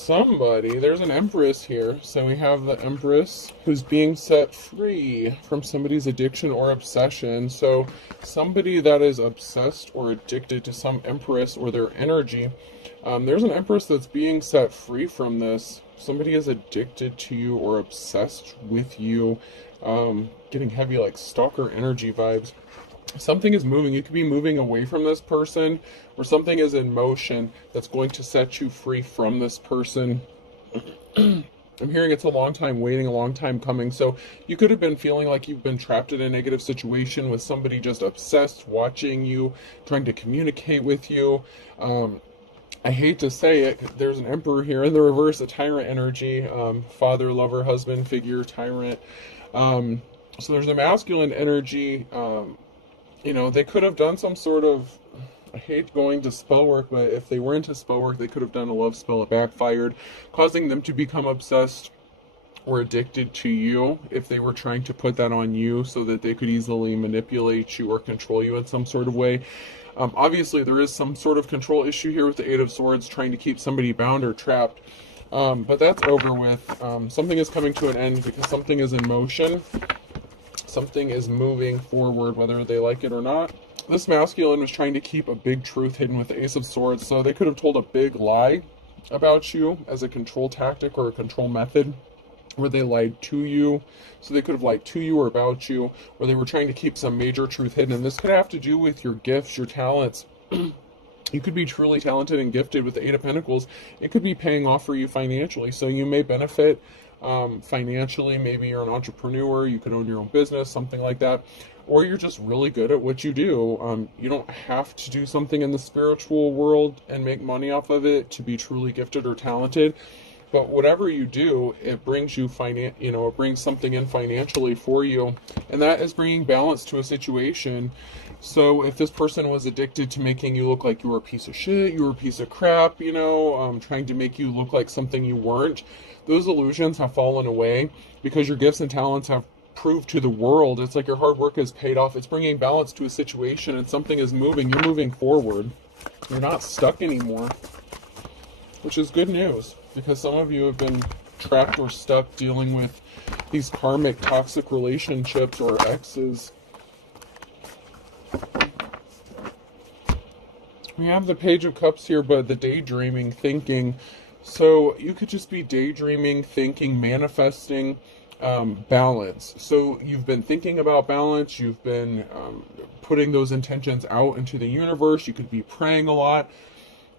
somebody, there's an Empress here. So we have the Empress who's being set free from somebody's addiction or obsession. So somebody that is obsessed or addicted to some Empress or their energy, there's an Empress that's being set free from this. Somebody is addicted to you or obsessed with you, getting heavy like stalker energy vibes. Something is moving. You could be moving away from this person, or something is in motion that's going to set you free from this person. I'm hearing it's a long time waiting, a long time coming. So you could have been feeling like you've been trapped in a negative situation with somebody just obsessed, watching you, trying to communicate with you. I hate to say it, there's an Emperor here in the reverse, a tyrant energy, father, lover, husband figure, tyrant. So there's a masculine energy. They could have done some sort of, I hate going to spell work, but if they were into spell work, they could have done a love spell that backfired, causing them to become obsessed or addicted to you if they were trying to put that on you so that they could easily manipulate you or control you in some sort of way. Obviously, there is some sort of control issue here with the Eight of Swords, trying to keep somebody bound or trapped. But that's over with. Something is coming to an end because something is in motion. Something is moving forward, whether they like it or not. This masculine was trying to keep a big truth hidden with the Ace of Swords, so they could have told a big lie about you as a control tactic or a control method, where they lied to you. So they could have lied to you or about you, or they were trying to keep some major truth hidden. And this could have to do with your gifts, your talents. You could be truly talented and gifted with the Eight of Pentacles. It could be paying off for you financially, so you may benefit financially. Maybe you're an entrepreneur, you could own your own business, something like that, or you're just really good at what you do. You don't have to do something in the spiritual world and make money off of it to be truly gifted or talented, but whatever you do, it brings you it brings something in financially for you, and that is bringing balance to a situation. So if this person was addicted to making you look like you were a piece of shit, you were a piece of crap, trying to make you look like something you weren't, those illusions have fallen away because your gifts and talents have proved to the world. It's like your hard work has paid off. It's bringing balance to a situation, and something is moving. You're moving forward. You're not stuck anymore, which is good news, because some of you have been trapped or stuck dealing with these karmic toxic relationships or exes. We have the Page of Cups here, but the daydreaming, thinking. So you could just be daydreaming, thinking, manifesting balance. So you've been thinking about balance. You've been putting those intentions out into the universe. You could be praying a lot.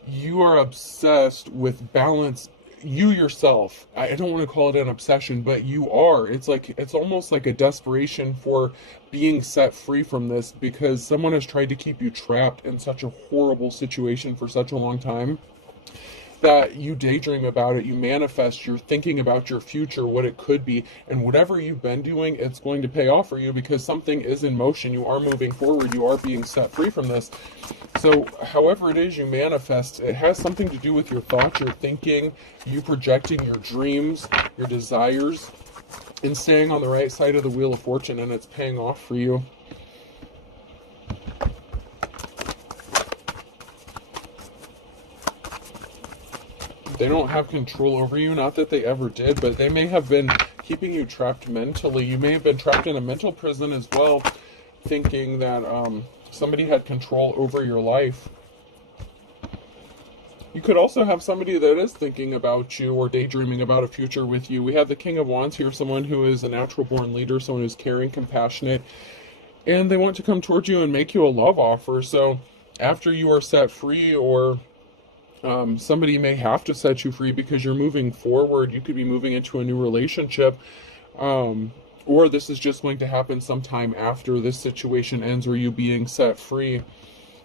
You are obsessed with balance. You yourself, I don't want to call it an obsession, but you are. It's almost like a desperation for being set free from this, because someone has tried to keep you trapped in such a horrible situation for such a long time that you daydream about it, you manifest, you're thinking about your future, what it could be, and whatever you've been doing, it's going to pay off for you because something is in motion. You are moving forward, you are being set free from this. So however it is you manifest, it has something to do with your thoughts, your thinking, you projecting your dreams, your desires, and staying on the right side of the Wheel of Fortune, and it's paying off for you. They don't have control over you, not that they ever did, but they may have been keeping you trapped mentally. You may have been trapped in a mental prison as well, thinking that somebody had control over your life. You could also have somebody that is thinking about you or daydreaming about a future with you. We have the King of Wands here, someone who is a natural born leader, someone who's caring, compassionate, and they want to come towards you and make you a love offer. So after you are set free, or somebody may have to set you free because you're moving forward. You could be moving into a new relationship, or this is just going to happen sometime after this situation ends, or you being set free.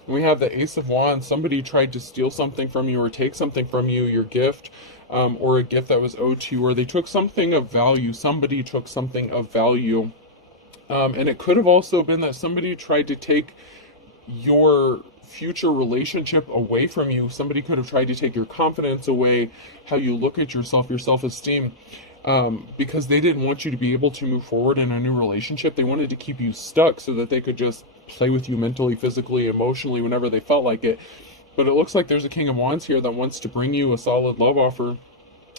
We have the Ace of Wands. Somebody tried to steal something from you or take something from you, your gift, or a gift that was owed to you, or they took something of value. Somebody took something of value. And it could have also been that somebody tried to take your future relationship away from you. Somebody could have tried to take your confidence away, how you look at yourself, your self-esteem, because they didn't want you to be able to move forward in a new relationship. They wanted to keep you stuck so that they could just play with you mentally, physically, emotionally, whenever they felt like it. But it looks like there's a King of Wands here that wants to bring you a solid love offer.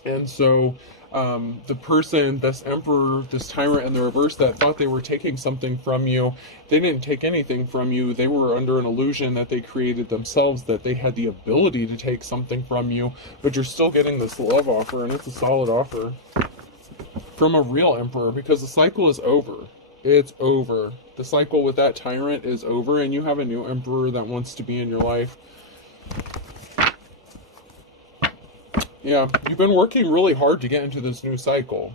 And so the person, this emperor, this tyrant in the reverse that thought they were taking something from you, they didn't take anything from you. They were under an illusion that they created themselves, that they had the ability to take something from you, but you're still getting this love offer, and it's a solid offer from a real emperor, because the cycle is over. It's over. The cycle with that tyrant is over, and you have a new emperor that wants to be in your life. Yeah, you've been working really hard to get into this new cycle.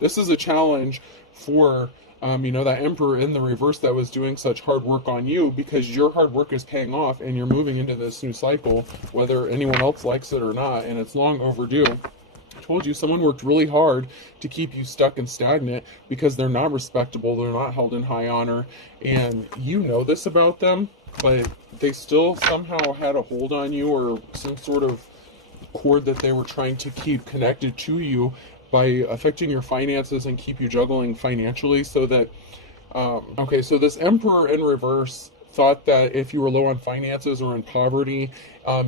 This is a challenge for, that emperor in the reverse that was doing such hard work on you, because your hard work is paying off and you're moving into this new cycle, whether anyone else likes it or not, and it's long overdue. I told you, someone worked really hard to keep you stuck and stagnant because they're not respectable, they're not held in high honor, and you know this about them, but they still somehow had a hold on you, or some sort of cord that they were trying to keep connected to you by affecting your finances and keep you juggling financially, so that so this emperor in reverse thought that if you were low on finances or in poverty,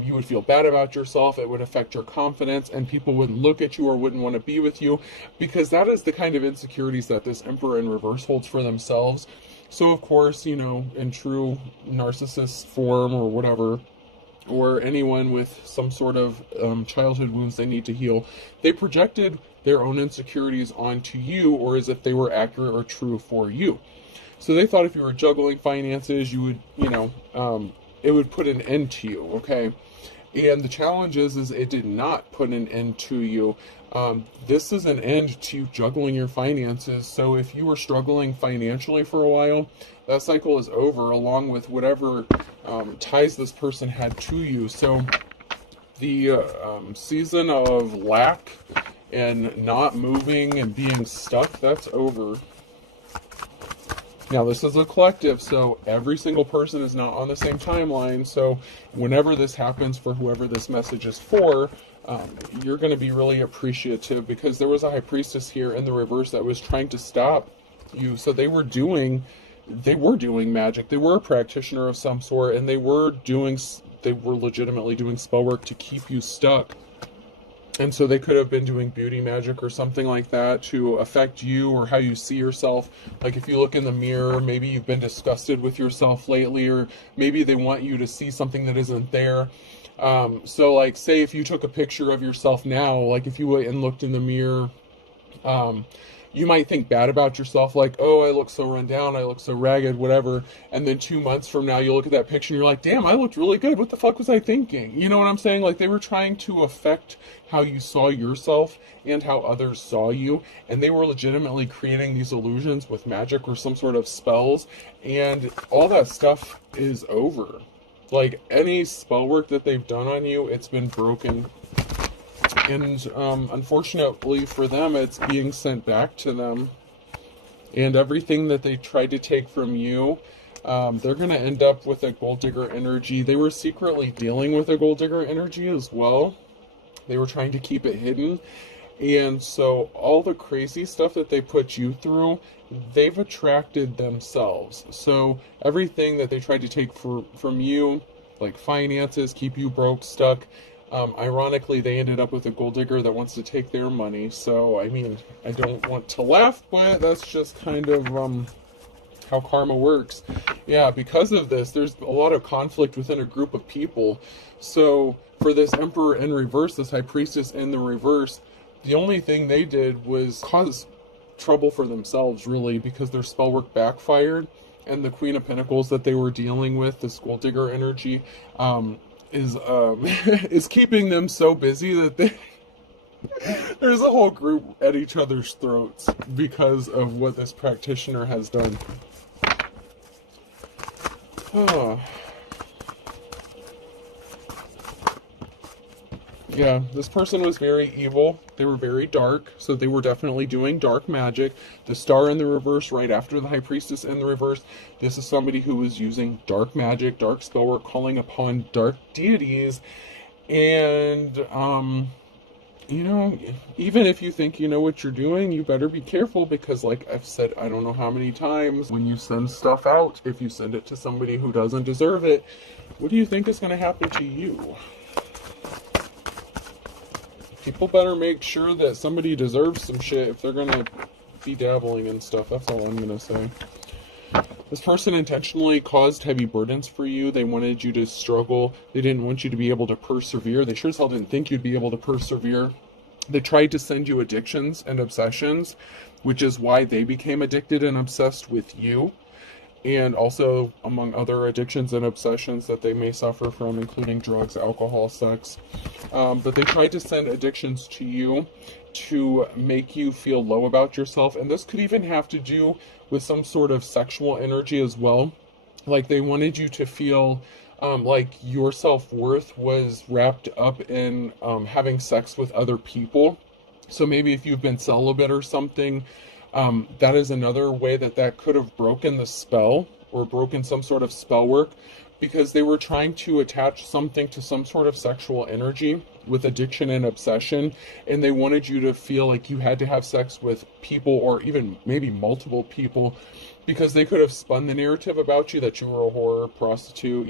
you would feel bad about yourself, it would affect your confidence, and people wouldn't look at you or wouldn't want to be with you, because that is the kind of insecurities that this emperor in reverse holds for themselves. So of course, in true narcissist form or whatever, or anyone with some sort of childhood wounds they need to heal, they projected their own insecurities onto you, or as if they were accurate or true for you. So they thought if you were juggling finances, you would, it would put an end to you, okay? And the challenge is it did not put an end to you. This is an end to juggling your finances. So if you were struggling financially for a while, that cycle is over, along with whatever ties this person had to you. So the season of lack and not moving and being stuck, that's over. Now, this is a collective, so every single person is not on the same timeline. So whenever this happens for whoever this message is for, you're going to be really appreciative, because there was a high priestess here in the reverse that was trying to stop you. So they were doing magic. They were a practitioner of some sort, and they were legitimately doing spell work to keep you stuck. And so they could have been doing beauty magic or something like that to affect you or how you see yourself. Like if you look in the mirror, maybe you've been disgusted with yourself lately, or maybe they want you to see something that isn't there. So like, say if you took a picture of yourself now, like if you went and looked in the mirror, you might think bad about yourself, like, oh, I look so run down, I look so ragged, whatever. And then 2 months from now, you look at that picture and you're like, damn, I looked really good. What the fuck was I thinking? You know what I'm saying? Like, they were trying to affect how you saw yourself and how others saw you. And they were legitimately creating these illusions with magic or some sort of spells. And all that stuff is over. Like, any spell work that they've done on you, it's been broken. And unfortunately for them, it's being sent back to them. And everything that they tried to take from you, they're going to end up with a gold digger energy. They were secretly dealing with a gold digger energy as well. They were trying to keep it hidden. And so all the crazy stuff that they put you through, they've attracted themselves. So everything that they tried to take from you, like finances, keep you broke, stuck, ironically, they ended up with a gold digger that wants to take their money. So, I mean, I don't want to laugh, but that's just kind of how karma works. Yeah, because of this, there's a lot of conflict within a group of people. So, for this emperor in reverse, this high priestess in the reverse, the only thing they did was cause trouble for themselves, really, because their spell work backfired. And the Queen of Pentacles that they were dealing with, this gold digger energy, is keeping them so busy that there's a whole group at each other's throats because of what this practitioner has done. Yeah, this person was very evil. They were very dark, so they were definitely doing dark magic. The star in the reverse, right after the high priestess in the reverse, this is somebody who was using dark magic, dark spell work, calling upon dark deities. And, you know, even if you think you know what you're doing, you better be careful, because like I've said, I don't know how many times, when you send stuff out, if you send it to somebody who doesn't deserve it, what do you think is going to happen to you? People better make sure that somebody deserves some shit if they're gonna be dabbling in stuff. That's all I'm gonna say. This person intentionally caused heavy burdens for you. They wanted you to struggle. They didn't want you to be able to persevere. They sure as hell didn't think you'd be able to persevere. They tried to send you addictions and obsessions, which is why they became addicted and obsessed with you. And also, among other addictions and obsessions that they may suffer from, including drugs, alcohol, sex. But they tried to send addictions to you to make you feel low about yourself. And this could even have to do with some sort of sexual energy as well. Like they wanted you to feel like your self-worth was wrapped up in having sex with other people. So maybe if you've been celibate or something, that is another way that could have broken the spell or broken some sort of spell work, because they were trying to attach something to some sort of sexual energy with addiction and obsession, and they wanted you to feel like you had to have sex with people, or even maybe multiple people, because they could have spun the narrative about you that you were a whore, prostitute,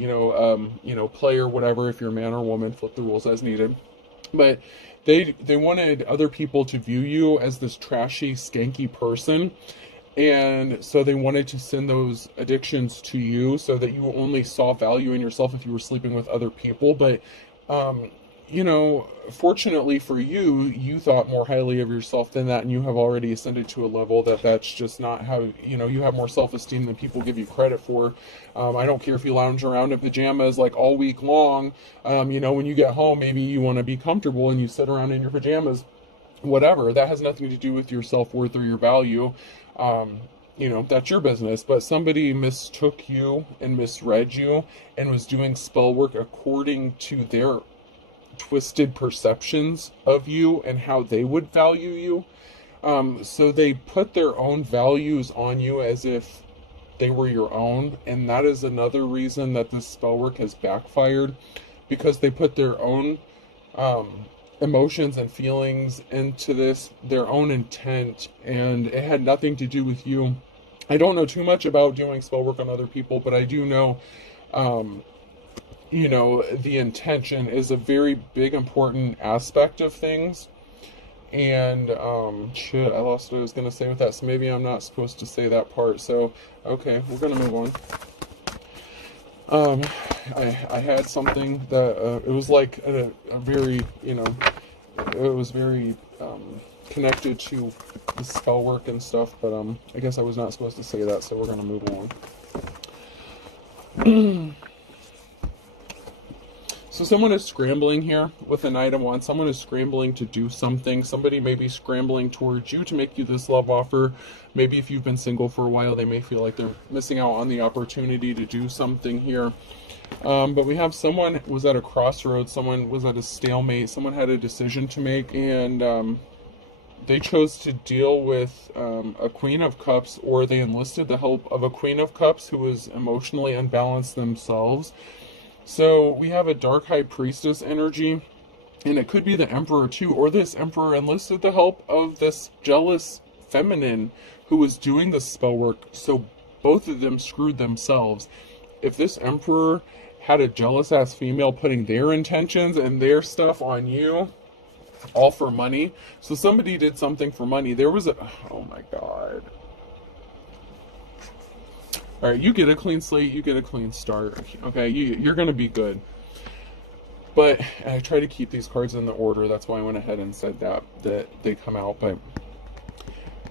player, whatever, if you're a man or woman, flip the rules as needed. But they wanted other people to view you as this trashy, skanky person. And so they wanted to send those addictions to you so that you only saw value in yourself if you were sleeping with other people. But, fortunately for you, you thought more highly of yourself than that. And you have already ascended to a level that's just not how, you have more self-esteem than people give you credit for. I don't care if you lounge around in pajamas like all week long. When you get home, maybe you want to be comfortable and you sit around in your pajamas, whatever. That has nothing to do with your self-worth or your value. That's your business. But somebody mistook you and misread you and was doing spell work according to their twisted perceptions of you and how they would value you. So they put their own values on you as if they were your own. And that is another reason that this spell work has backfired, because they put their own emotions and feelings into this, their own intent, and it had nothing to do with you. I don't know too much about doing spell work on other people, but I do know, the intention is a very big, important aspect of things. And, shit, I lost what I was going to say with that, so maybe I'm not supposed to say that part. So, okay, we're going to move on. I had something that, it was like a very, it was very, connected to the spell work and stuff, but, I guess I was not supposed to say that, so we're gonna move along. So someone is scrambling here with a Knight of Wands. Someone is scrambling to do something. Somebody may be scrambling towards you to make you this love offer. Maybe if you've been single for a while, they may feel like they're missing out on the opportunity to do something here. But we have someone was at a crossroads. Someone was at a stalemate. Someone had a decision to make, and they chose to deal with a Queen of Cups, or they enlisted the help of a Queen of Cups who was emotionally unbalanced themselves. So we have a Dark High Priestess energy, and it could be the Emperor too, or this Emperor enlisted the help of this jealous feminine who was doing the spell work, so both of them screwed themselves. If this Emperor had a jealous ass female putting their intentions and their stuff on you, all for money. So somebody did something for money. There was oh my god. Alright, you get a clean slate, you get a clean start. Okay, you're gonna be good. But I try to keep these cards in the order. That's why I went ahead and said that they come out. But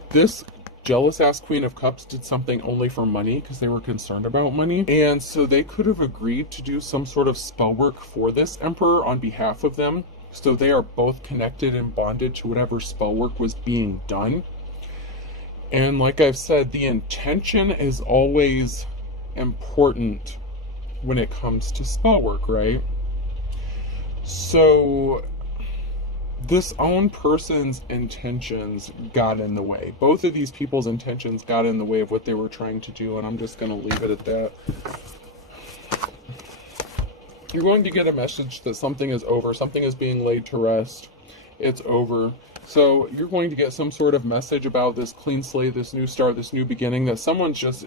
this jealous ass Queen of Cups did something only for money, because they were concerned about money. And so they could have agreed to do some sort of spell work for this Emperor on behalf of them. So they are both connected and bonded to whatever spell work was being done. And like I've said, the intention is always important when it comes to spell work, right? So this own person's intentions got in the way. Both of these people's intentions got in the way of what they were trying to do, and I'm just going to leave it at that. You're going to get a message that something is over. Something is being laid to rest. It's over. So you're going to get some sort of message about this clean slate, this new start, this new beginning, that someone's just,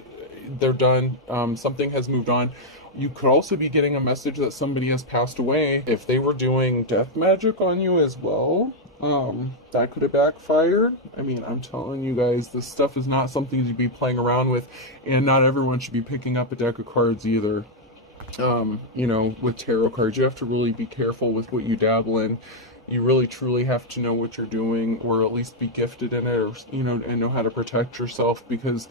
they're done. Something has moved on. You could also be getting a message that somebody has passed away. If they were doing death magic on you as well, that could have backfired. I mean, I'm telling you guys, this stuff is not something to be playing around with, and not everyone should be picking up a deck of cards either. You know, with tarot cards, you have to really be careful with what you dabble in. You really truly have to know what you're doing, or at least be gifted in it, or, you know, and know how to protect yourself, because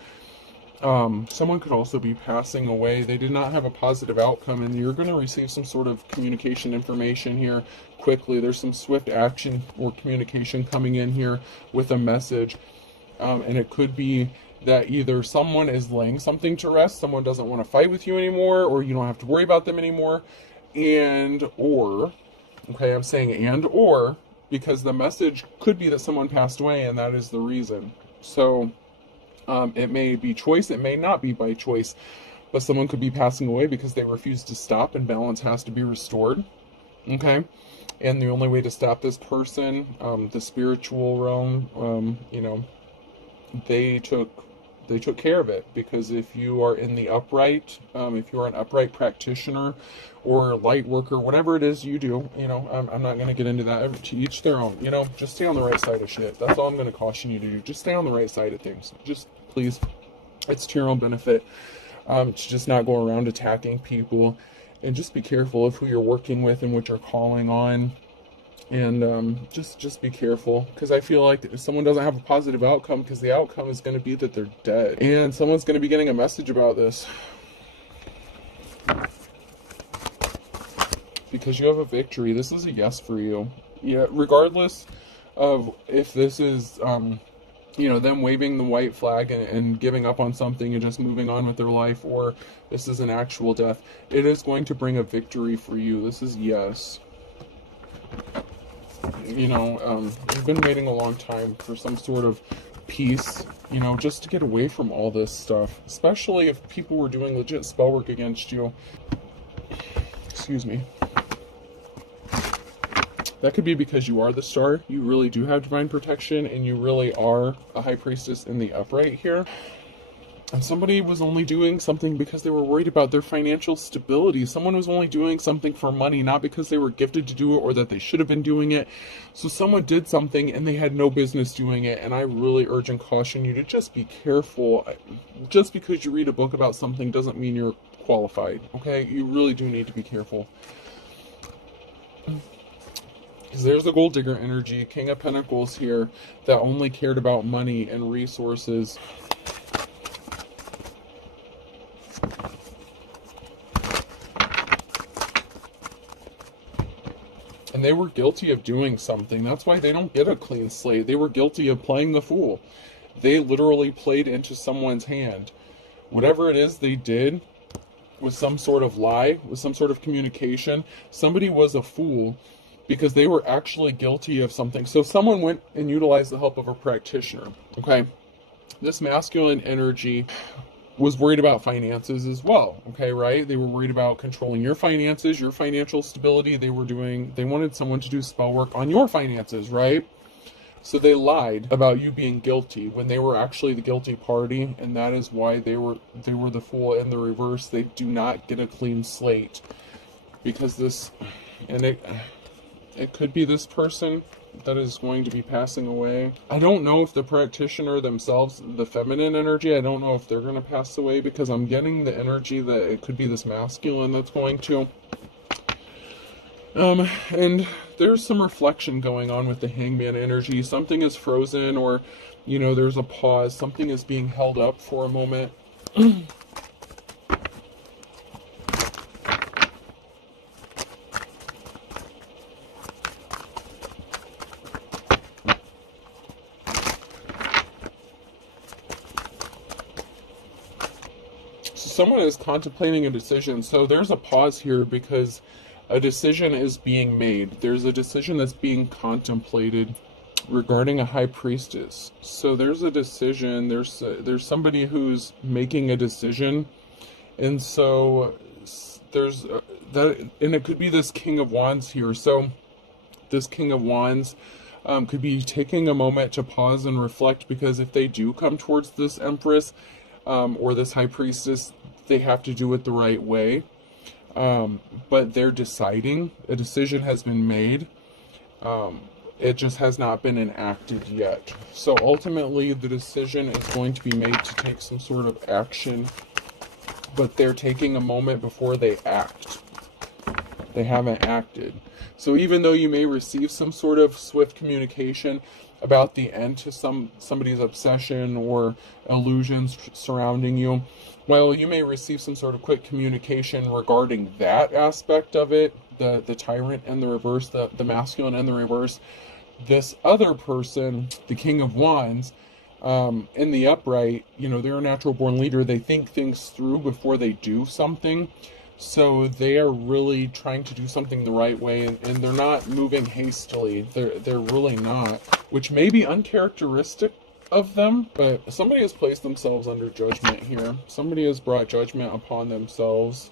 someone could also be passing away. They did not have a positive outcome, and you're going to receive some sort of communication information here quickly. There's some swift action or communication coming in here with a message, and it could be that either someone is laying something to rest, someone doesn't want to fight with you anymore, or you don't have to worry about them anymore, or, okay, I'm saying or, because the message could be that someone passed away, and that is the reason. So, it may be choice, it may not be by choice, but someone could be passing away because they refuse to stop, and balance has to be restored, okay? And the only way to stop this person, the spiritual realm, you know, they took care of it, because if you are in the upright, if you are an upright practitioner or light worker, whatever it is you do, you know, I'm not going to get into that. To each their own, you know, just stay on the right side of shit. That's all I'm going to caution you to do. Just stay on the right side of things. Just please, it's to your own benefit, to just not go around attacking people, and just be careful of who you're working with and what you're calling on. And just be careful, because I feel like if someone doesn't have a positive outcome, because the outcome is going to be that they're dead, and someone's going to be getting a message about this, because you have a victory. This is a yes for you. Yeah, regardless of if this is you know, them waving the white flag and giving up on something and just moving on with their life, or this is an actual death, it is going to bring a victory for you. This is yes. You know, you've been waiting a long time for some sort of peace, you know, just to get away from all this stuff, especially if people were doing legit spell work against you. Excuse me. That could be because you are the star, you really do have divine protection, and you really are a high priestess in the upright here. And somebody was only doing something because they were worried about their financial stability. Someone was only doing something for money, not because they were gifted to do it or that they should have been doing it. So someone did something and they had no business doing it. And I really urge and caution you to just be careful. Just because you read a book about something doesn't mean you're qualified, okay? You really do need to be careful. Because there's the gold digger energy, King of Pentacles here, that only cared about money and resources. And they were guilty of doing something. That's why they don't get a clean slate. They were guilty of playing the fool. They literally played into someone's hand. Whatever it is they did was some sort of lie, was some sort of communication. Somebody was a fool because they were actually guilty of something. So someone went and utilized the help of a practitioner, okay? This masculine energy was worried about finances as well, okay, right? They were worried about controlling your finances, your financial stability. They wanted someone to do spell work on your finances, right? So they lied about you being guilty when they were actually the guilty party, and that is why they were the fool in the reverse. They do not get a clean slate, because this, and it could be this person that is going to be passing away. I don't know if the practitioner themselves, the feminine energy, I don't know if they're going to pass away, because I'm getting the energy that it could be this masculine that's going to. And there's some reflection going on with the hangman energy. Something is frozen, or, you know, there's a pause. Something is being held up for a moment. Someone is contemplating a decision. So there's a pause here because a decision is being made. There's a decision that's being contemplated regarding a high priestess. So there's a decision. There's somebody who's making a decision, and so there's that, and it could be this King of Wands here. So this King of Wands could be taking a moment to pause and reflect, because if they do come towards this Empress or this high priestess, they have to do it the right way. But they're deciding. A decision has been made. It just has not been enacted yet. So ultimately, the decision is going to be made to take some sort of action, but they're taking a moment before they act. They haven't acted. So even though you may receive some sort of swift communication about the end to somebody's obsession or illusions surrounding you, well, you may receive some sort of quick communication regarding that aspect of it, the tyrant and the reverse, the masculine and the reverse. This other person, the King of Wands, in the upright, they're a natural born leader. They think things through before they do something. So they are really trying to do something the right way, and they're not moving hastily. They're really not, which may be uncharacteristic of them, but somebody has placed themselves under judgment here. Somebody has brought judgment upon themselves.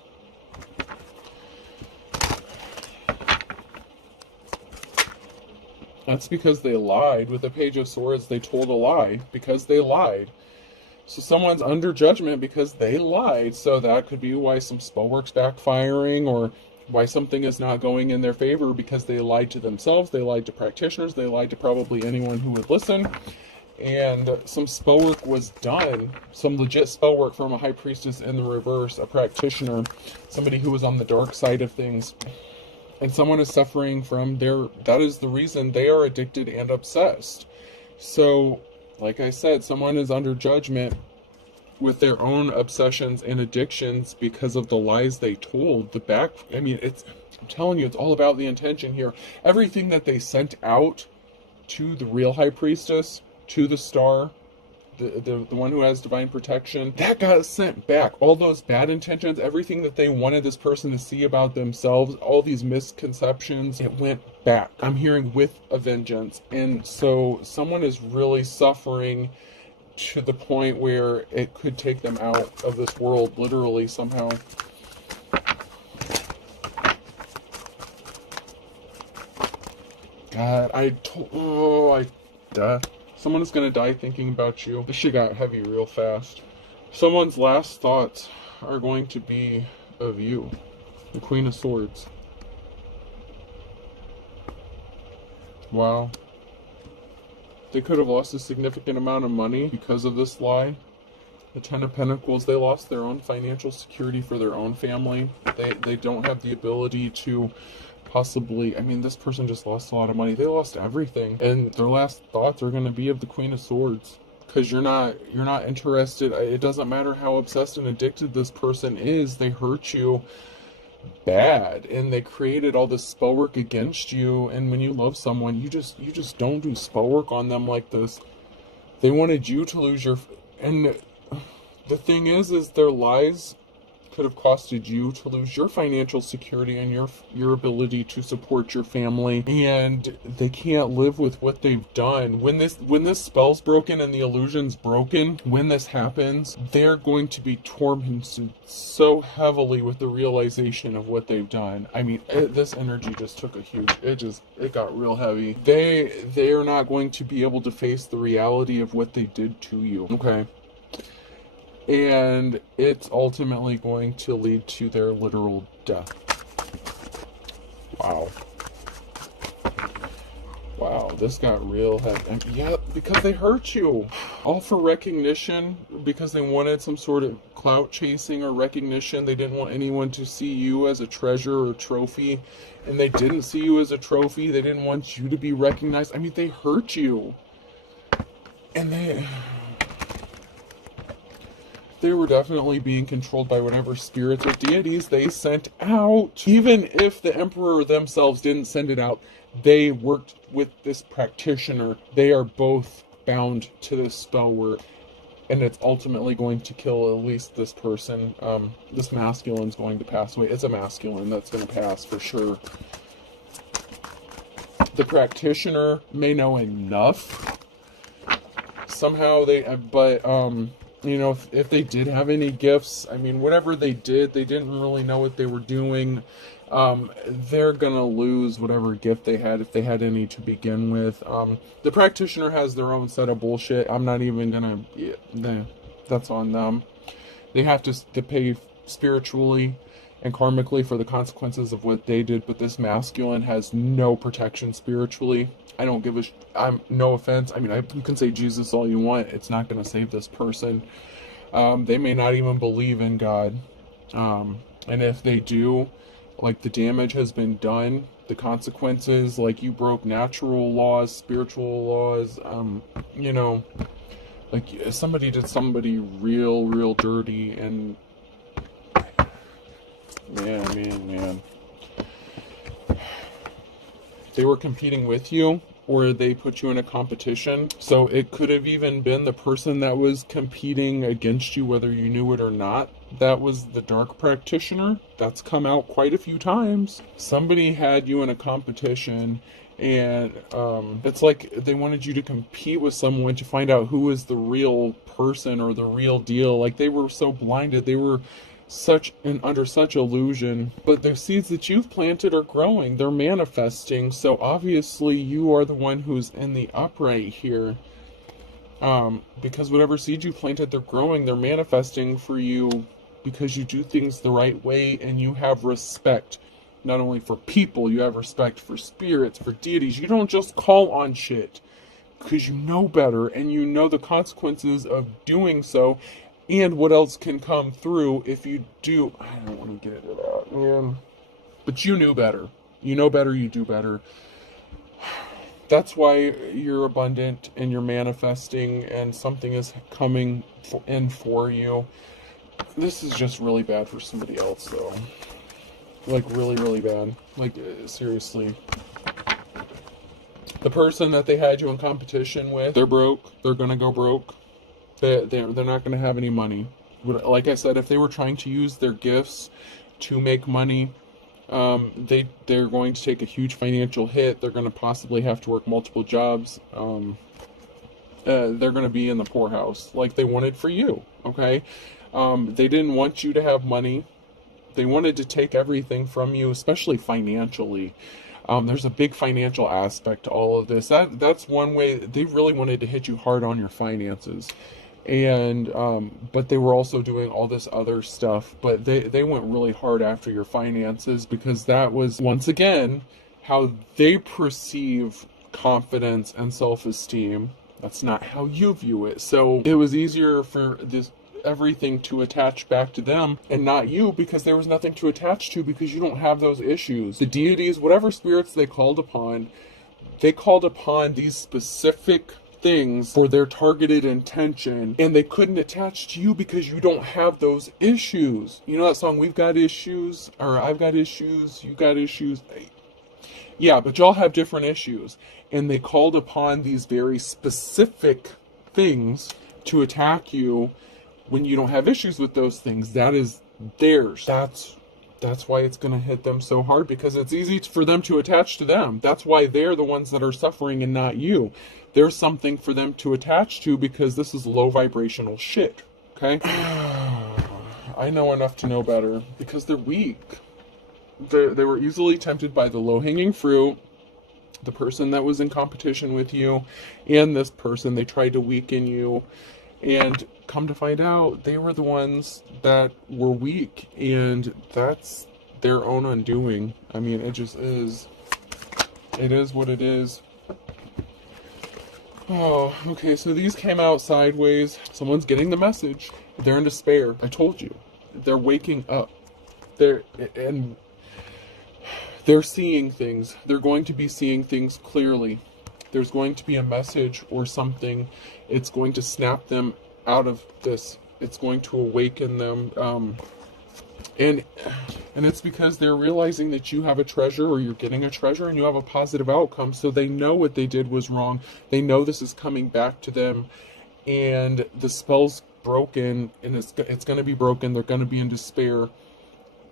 That's because they lied. With the Page of Swords, they told a lie because they lied. So someone's under judgment because they lied. So that could be why some spell work's backfiring, or why something is not going in their favor, because they lied to themselves, they lied to practitioners, they lied to probably anyone who would listen. And some spell work was done, some legit spell work from a high priestess in the reverse, a practitioner, somebody who was on the dark side of things. And someone is suffering from that is the reason they are addicted and obsessed. So, like I said, someone is under judgment with their own obsessions and addictions because of the lies they told. I'm telling you, it's all about the intention here. Everything that they sent out to the real high priestess, to the star, the one who has divine protection, that got sent back. All those bad intentions, everything that they wanted this person to see about themselves, all these misconceptions, it went back. I'm hearing with a vengeance. And so someone is really suffering to the point where it could take them out of this world, literally, somehow. God, someone is going to die thinking about you. This shit got heavy real fast. Someone's last thoughts are going to be of you. The Queen of Swords. Wow. They could have lost a significant amount of money because of this lie. The Ten of Pentacles, they lost their own financial security for their own family. They don't have the ability to possibly, this person just lost a lot of money. They lost everything. And their last thoughts are going to be of the Queen of Swords. Because you're not interested. It doesn't matter how obsessed and addicted this person is. They hurt you bad, and they created all this spell work against you. And when you love someone, you just don't do spell work on them like this. They wanted you to lose and the thing is their lies could have costed you to lose your financial security and your ability to support your family, and they can't live with what they've done. When this spell's broken and the illusion's broken, when this happens, they're going to be tormented so heavily with the realization of what they've done. This energy just took it got real heavy. They are not going to be able to face the reality of what they did to you. Okay. And it's ultimately going to lead to their literal death. Wow. Wow, this got real heavy. Yeah, because they hurt you. All for recognition, because they wanted some sort of clout chasing or recognition. They didn't want anyone to see you as a treasure or trophy. And they didn't see you as a trophy. They didn't want you to be recognized. They hurt you. And they were definitely being controlled by whatever spirits or deities they sent out. Even if the Emperor themselves didn't send it out, they worked with this practitioner. They are both bound to this spell work, and it's ultimately going to kill at least this person. This masculine's going to pass away. It's a masculine that's going to pass for sure. The practitioner may know enough. Somehow if they did have any gifts, whatever they did, they didn't really know what they were doing. They're gonna lose whatever gift they had, if they had any to begin with. The practitioner has their own set of bullshit. I'm not even gonna, that's on them. They have to pay spiritually and karmically for the consequences of what they did, but this masculine has no protection spiritually. I don't give a I'm no offense. I mean, you can say Jesus all you want. It's not going to save this person. They may not even believe in God. And if they do, like, the damage has been done, the consequences, like, you broke natural laws, spiritual laws, you know, like, somebody did somebody real dirty, and man. They were competing with you, or they put you in a competition. So it could have even been the person that was competing against you, whether you knew it or not. That was the dark practitioner. That's come out quite a few times. Somebody had you in a competition, and it's like they wanted you to compete with someone to find out who was the real person or the real deal. Like, they were so blinded. They were under such illusion, but the seeds that you've planted are growing, they're manifesting. So obviously you are the one who's in the upright here, because whatever seed you planted, they're growing, they're manifesting for you, because you do things the right way, and you have respect not only for people, you have respect for spirits, for deities. You don't just call on shit because you know better, and you know the consequences of doing so, and what else can come through if you do. I don't want to get into that, man. But you knew better. You know better, you do better. That's why you're abundant and you're manifesting, and something is coming in for you. This is just really bad for somebody else, though. Like, really bad. Like, seriously. The person that they had you in competition with, they're broke. They're gonna go broke. They're not going to have any money. Like I said, if they were trying to use their gifts to make money, they're going to take a huge financial hit. They're going to possibly have to work multiple jobs. They're going to be in the poorhouse like they wanted for you, okay? They didn't want you to have money. They wanted to take everything from you, especially financially. There's a big financial aspect to all of this. That's one way. They really wanted to hit you hard on your finances. And but they were also doing all this other stuff, but they went really hard after your finances, because that was, once again, how they perceive confidence and self-esteem. That's not how you view it. So it was easier for everything to attach back to them and not you, because there was nothing to attach to, because you don't have those issues. The deities, whatever spirits they called upon these specific things for their targeted intention, and they couldn't attach to you because you don't have those issues. You know that song, We've Got Issues, or I've Got Issues, you got issues? Yeah, but y'all have different issues, and they called upon these very specific things to attack you when you don't have issues with those things. That is theirs. That's why it's going to hit them so hard, because it's easy for them to attach to them. That's why they're the ones that are suffering and not you. There's something for them to attach to, because this is low vibrational shit, okay? I know enough to know better, because they're weak. They were easily tempted by the low-hanging fruit, the person that was in competition with you, and this person. They tried to weaken you, and come to find out, they were the ones that were weak, and that's their own undoing. I mean, it just is. It is what it is. Oh, okay, so these came out sideways. Someone's getting the message. They're in despair. I told you. They're waking up. They're seeing things. They're going to be seeing things clearly. There's going to be a message or something. It's going to snap them out of this. It's going to awaken them. And it's because they're realizing that you have a treasure, or you're getting a treasure, and you have a positive outcome. So they know what they did was wrong. They know this is coming back to them, and the spell's broken, and it's going to be broken. They're going to be in despair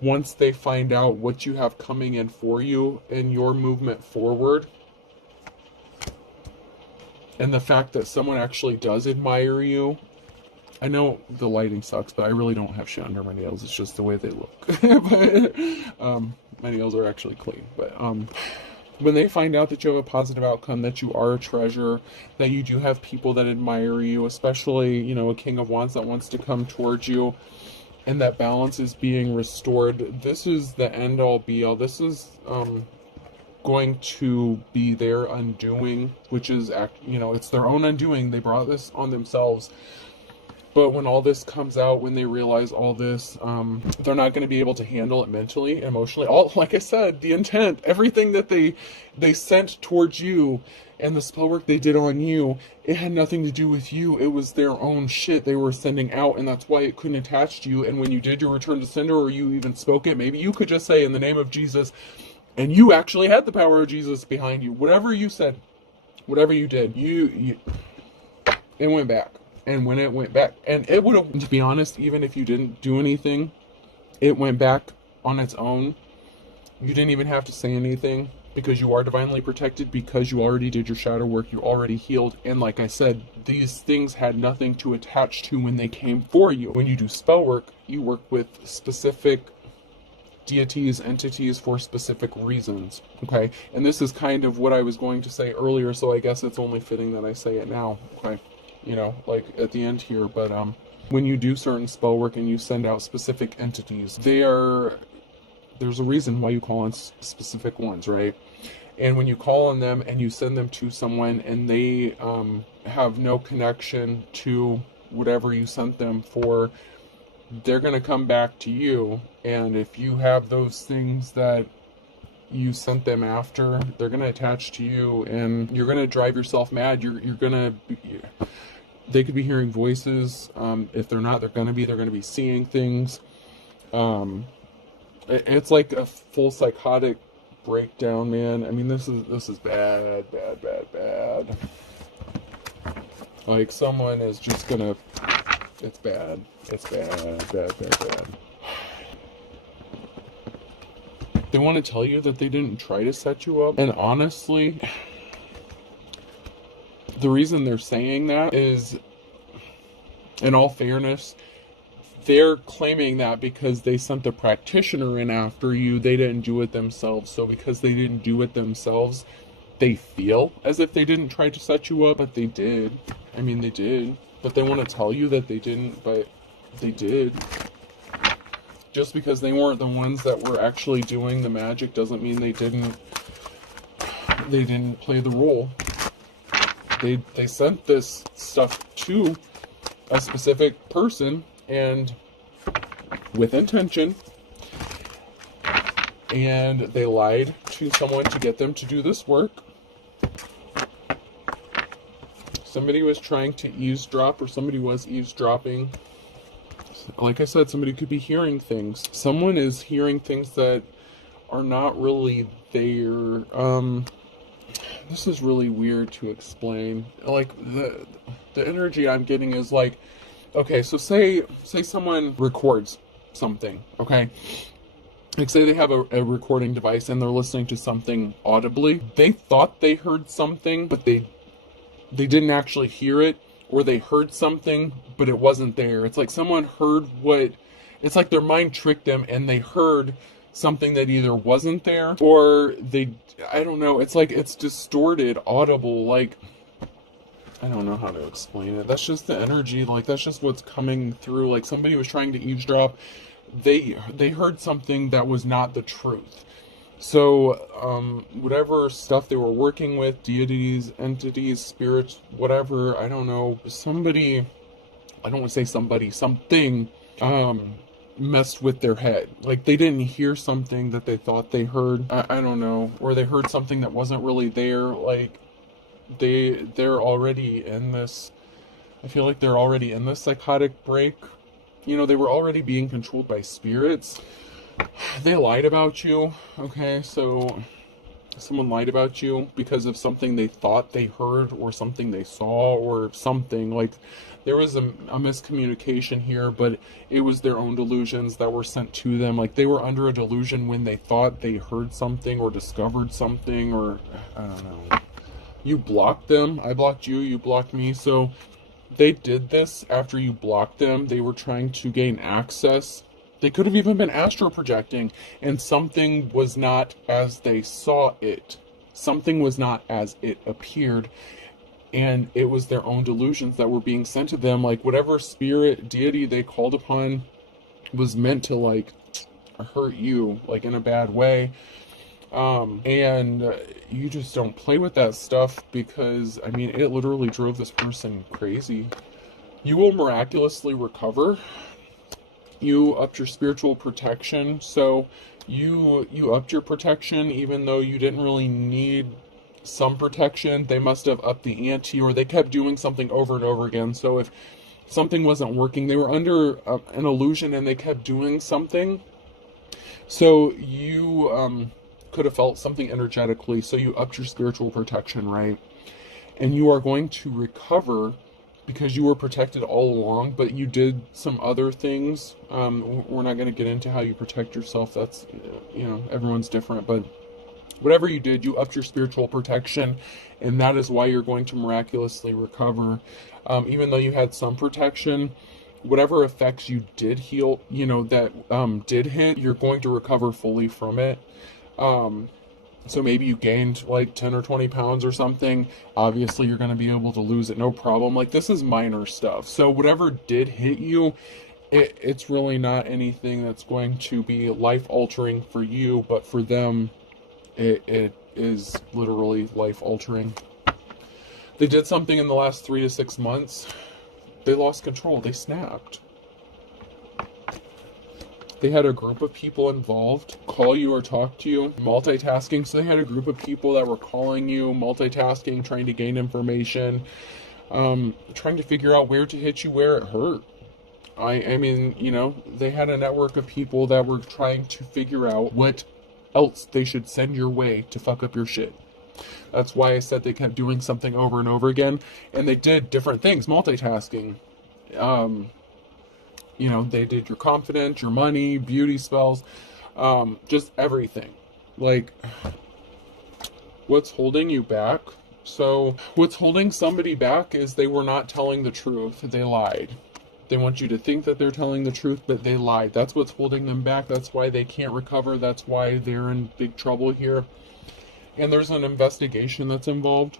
once they find out what you have coming in for you and your movement forward. And the fact that someone actually does admire you. I know the lighting sucks, but I really don't have shit under my nails. It's just the way they look. But my nails are actually clean. But when they find out that you have a positive outcome, that you are a treasure, that you do have people that admire you, especially, you know, a King of Wands that wants to come towards you, and that balance is being restored. This is the end all be all. This is going to be their undoing, which is, it's their own undoing. They brought this on themselves. But when all this comes out, when they realize all this, they're not going to be able to handle it mentally, emotionally. All, like I said, the intent, everything that they sent towards you, and the spell work they did on you, it had nothing to do with you. It was their own shit they were sending out, and that's why it couldn't attach to you. And when you did your return to sender, or you even spoke it, maybe you could just say, in the name of Jesus, and you actually had the power of Jesus behind you. Whatever you said, whatever you did, it went back. And when it went back, and it would have, to be honest, even if you didn't do anything, it went back on its own. You didn't even have to say anything, because you are divinely protected, because you already did your shadow work, you already healed. And like I said, these things had nothing to attach to when they came for you. When you do spell work, you work with specific deities, entities, for specific reasons, okay? And this is kind of what I was going to say earlier, so I guess it's only fitting that I say it now, okay? Like at the end here. But when you do certain spell work and you send out specific entities, there's a reason why you call on specific ones, right? And when you call on them and you send them to someone and they have no connection to whatever you sent them for, they're going to come back to you. And if you have those things that you sent them after, they're going to attach to you, and you're going to drive yourself mad. You're going to they could be hearing voices. If they're not, they're going to be seeing things. It's like a full psychotic breakdown, man. I mean, this is bad. Like, someone is just gonna, it's bad. It's bad. They want to tell you that they didn't try to set you up. And honestly, the reason they're saying that is, in all fairness, they're claiming that because they sent the practitioner in after you, they didn't do it themselves. So because they didn't do it themselves, they feel as if they didn't try to set you up, but they did. I mean, they did. But they want to tell you that they didn't, but they did. Just because they weren't the ones that were actually doing the magic doesn't mean they didn't play the role. They sent this stuff to a specific person, and with intention, and they lied to someone to get them to do this work. Somebody was trying to eavesdrop, or somebody was eavesdropping. Like I said, somebody could be hearing things. Someone is hearing things that are not really there. This is really weird to explain. Like, the energy I'm getting is like, okay, so say someone records something, okay? Like, say they have a recording device and they're listening to something audibly. They thought they heard something, but they didn't actually hear it, or they heard something, but it wasn't there. It's like someone heard it's like their mind tricked them and they heard something that either wasn't there, or I don't know, it's like it's distorted, audible, like, I don't know how to explain it. That's just the energy, like, that's just what's coming through. Like, somebody was trying to eavesdrop, they heard something that was not the truth. So, whatever stuff they were working with, deities, entities, spirits, whatever, I don't know, something, messed with their head. Like, they didn't hear something that they thought they heard, I don't know, or they heard something that wasn't really there. Like, they're already in this, I feel like they're already in this psychotic break. They were already being controlled by spirits. They lied about you, okay? So someone lied about you because of something they thought they heard, or something they saw, or something. Like, there was a miscommunication here, but it was their own delusions that were sent to them. Like, they were under a delusion when they thought they heard something or discovered something, or I don't know. You blocked them, I blocked you, you blocked me. So they did this after you blocked them. They were trying to gain access. They could have even been astral projecting, and something was not as they saw it. Something was not as it appeared, and it was their own delusions that were being sent to them. Like, whatever spirit, deity they called upon was meant to like hurt you, like in a bad way. And you just don't play with that stuff, because I mean, it literally drove this person crazy. You will miraculously recover. You upped your spiritual protection, so you upped your protection even though you didn't really need some protection. They must have upped the ante, or they kept doing something over and over again. So if something wasn't working, they were under an illusion and they kept doing something. So you could have felt something energetically, so you upped your spiritual protection, right? And you are going to recover because you were protected all along, but you did some other things. We're not going to get into how you protect yourself. That's, everyone's different, but whatever you did, you upped your spiritual protection, and that is why you're going to miraculously recover. Even though you had some protection, whatever effects you did heal, that did hit, you're going to recover fully from it. So maybe you gained like 10 or 20 pounds or something. Obviously, you're going to be able to lose it, no problem. Like, this is minor stuff. So whatever did hit you, it's really not anything that's going to be life-altering for you, but for them, it is literally life-altering. They did something in the last 3 to 6 months. They lost control. They snapped. They had a group of people involved call you or talk to you, multitasking. So they had a group of people that were calling you, multitasking, trying to gain information, trying to figure out where to hit you, where it hurt. I mean, they had a network of people that were trying to figure out what else they should send your way to fuck up your shit. That's why I said they kept doing something over and over again. And they did different things, multitasking. They did your confidence, your money, beauty spells, just everything. Like, what's holding you back? So what's holding somebody back is they were not telling the truth. They lied. They want you to think that they're telling the truth, but they lied. That's what's holding them back. That's why they can't recover. That's why they're in big trouble here. And there's an investigation that's involved.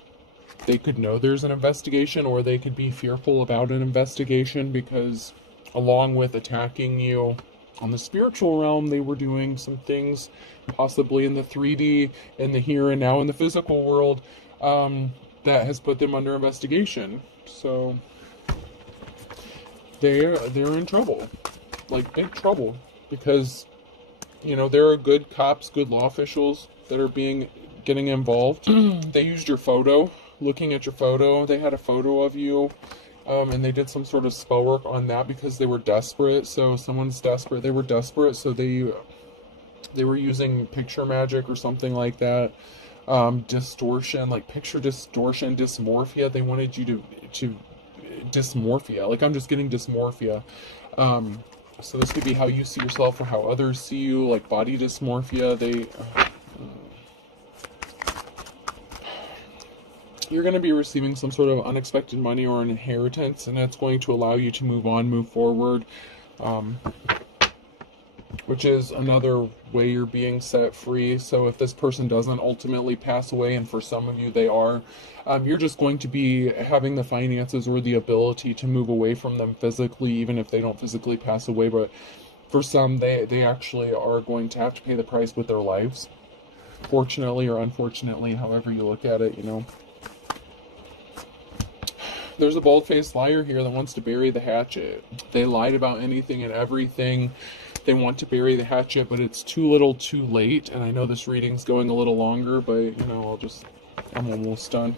They could know there's an investigation, or they could be fearful about an investigation, because along with attacking you on the spiritual realm, they were doing some things possibly in the 3D, in the here and now, in the physical world, that has put them under investigation. So they're in trouble, like big trouble, because there are good cops, good law officials that are getting involved. They used your photo. Looking at your photo, they had a photo of you. And they did some sort of spell work on that because they were desperate. So someone's desperate. They were desperate. So they were using picture magic or something like that. Distortion, like picture distortion, dysmorphia. They wanted you to dysmorphia. Like, I'm just getting dysmorphia. So this could be how you see yourself or how others see you, like body dysmorphia. You're going to be receiving some sort of unexpected money or an inheritance, and that's going to allow you to move forward, which is another way you're being set free. So if this person doesn't ultimately pass away, and for some of you they are, you're just going to be having the finances or the ability to move away from them physically, even if they don't physically pass away. But for some, they actually are going to have to pay the price with their lives, fortunately or unfortunately, however you look at it, There's a bald-faced liar here that wants to bury the hatchet. They lied about anything and everything. They want to bury the hatchet, but it's too little too late. And I know this reading's going a little longer, but, I'm almost done.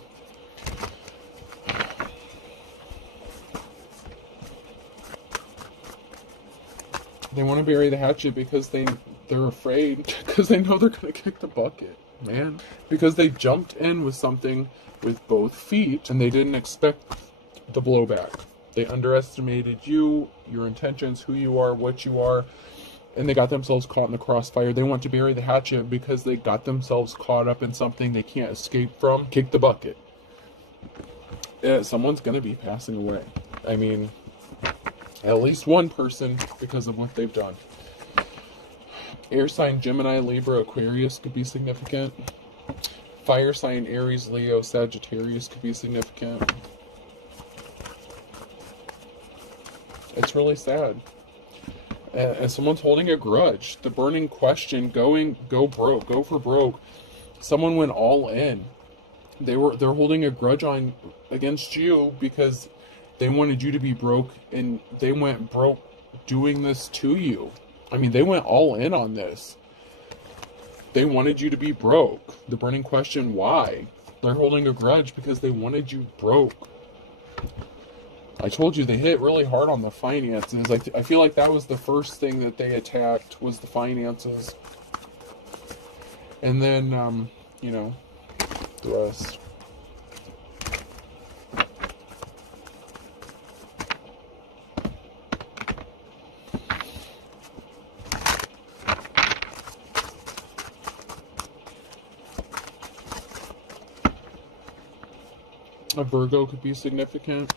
They want to bury the hatchet because they're afraid, because they know they're going to kick the bucket, man. Because they jumped in with something with both feet, and they didn't expect the blowback. They underestimated you, your intentions, who you are, what you are, and they got themselves caught in the crossfire. They want to bury the hatchet because they got themselves caught up in something they can't escape from. Kick the bucket. Someone's going to be passing away. I mean, at least one person, because of what they've done. Air sign Gemini, Libra, Aquarius could be significant. Fire sign Aries, Leo, Sagittarius could be significant. It's really sad. and someone's holding a grudge. The burning question, go broke, go for broke. Someone went all in. They're holding a grudge against you because they wanted you to be broke, and they went broke doing this to you. I mean, they went all in on this. They wanted you to be broke. The burning question, why? They're holding a grudge because they wanted you broke. I told you they hit really hard on the finances. I feel like that was the first thing that they attacked, was the finances. And then, the rest. A Virgo could be significant.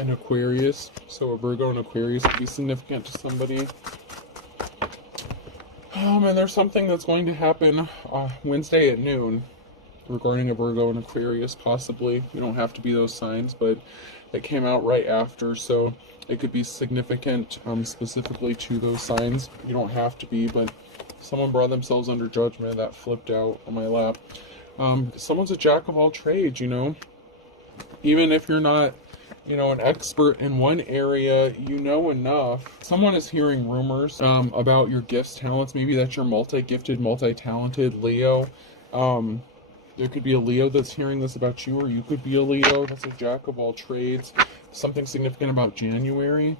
An Aquarius. So a Virgo and Aquarius could be significant to somebody. And there's something that's going to happen Wednesday at noon regarding a Virgo and Aquarius, possibly. You don't have to be those signs, but it came out right after, so it could be significant specifically to those signs. You don't have to be, but someone brought themselves under judgment. That flipped out on my lap. Someone's a jack of all trades, Even if you're not, an expert in one area, you know enough. Someone is hearing rumors about your gifts, talents. Maybe that you're multi-gifted, multi-talented, Leo. There could be a Leo that's hearing this about you, or you could be a Leo that's a jack of all trades. Something significant about January.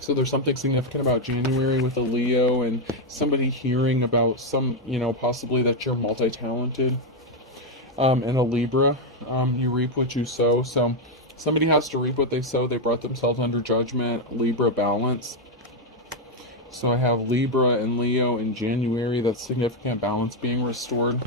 So there's something significant about January with a Leo and somebody hearing about some, possibly that you're multi-talented. And a Libra, you reap what you sow. So somebody has to reap what they sow. They brought themselves under judgment. Libra balance. So I have Libra and Leo in January. That's significant balance being restored.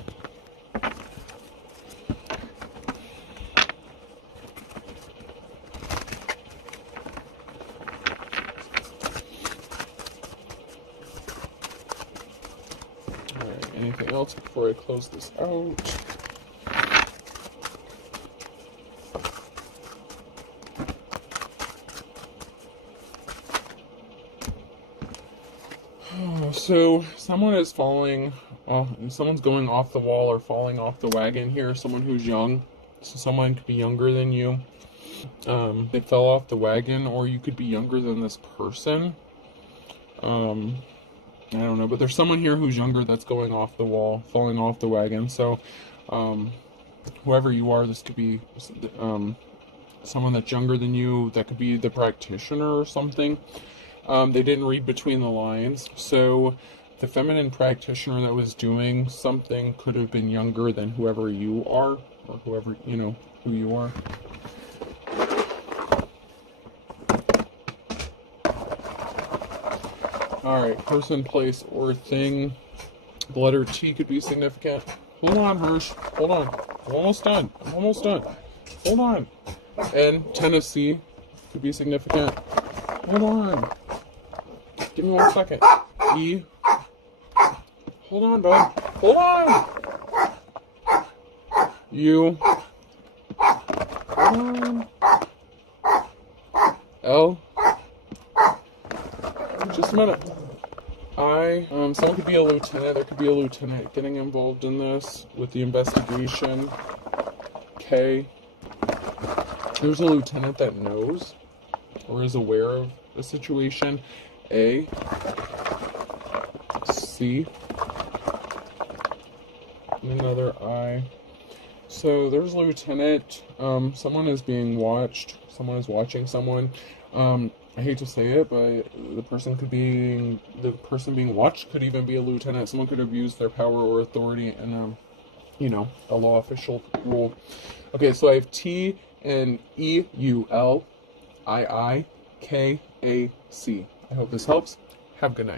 Alright, anything else before I close this out? So someone is falling, someone's going off the wall or falling off the wagon here. Someone who's young, so someone could be younger than you. They fell off the wagon, or you could be younger than this person. I don't know, but there's someone here who's younger that's going off the wall, falling off the wagon. So whoever you are, this could be someone that's younger than you. That could be the practitioner or something. They didn't read between the lines, so the feminine practitioner that was doing something could have been younger than whoever you are, or whoever, who you are. Alright, person, place, or thing. The letter T could be significant. Hold on, Hirsch. Hold on. I'm almost done. Hold on. And Tennessee could be significant. Hold on. Give me 1 second. E. Hold on, bud. Hold on. U. Hold on. L. Just a minute. I. Someone could be a lieutenant. There could be a lieutenant getting involved in this with the investigation. K. There's a lieutenant that knows or is aware of the situation. A. C. And another I. So there's a lieutenant. Someone is being watched. Someone is watching someone. I hate to say it, but the person being watched could even be a lieutenant. Someone could abuse their power or authority in a law official role. Okay, so I have T and E U L I I K A C. I hope this helps. Have a good night.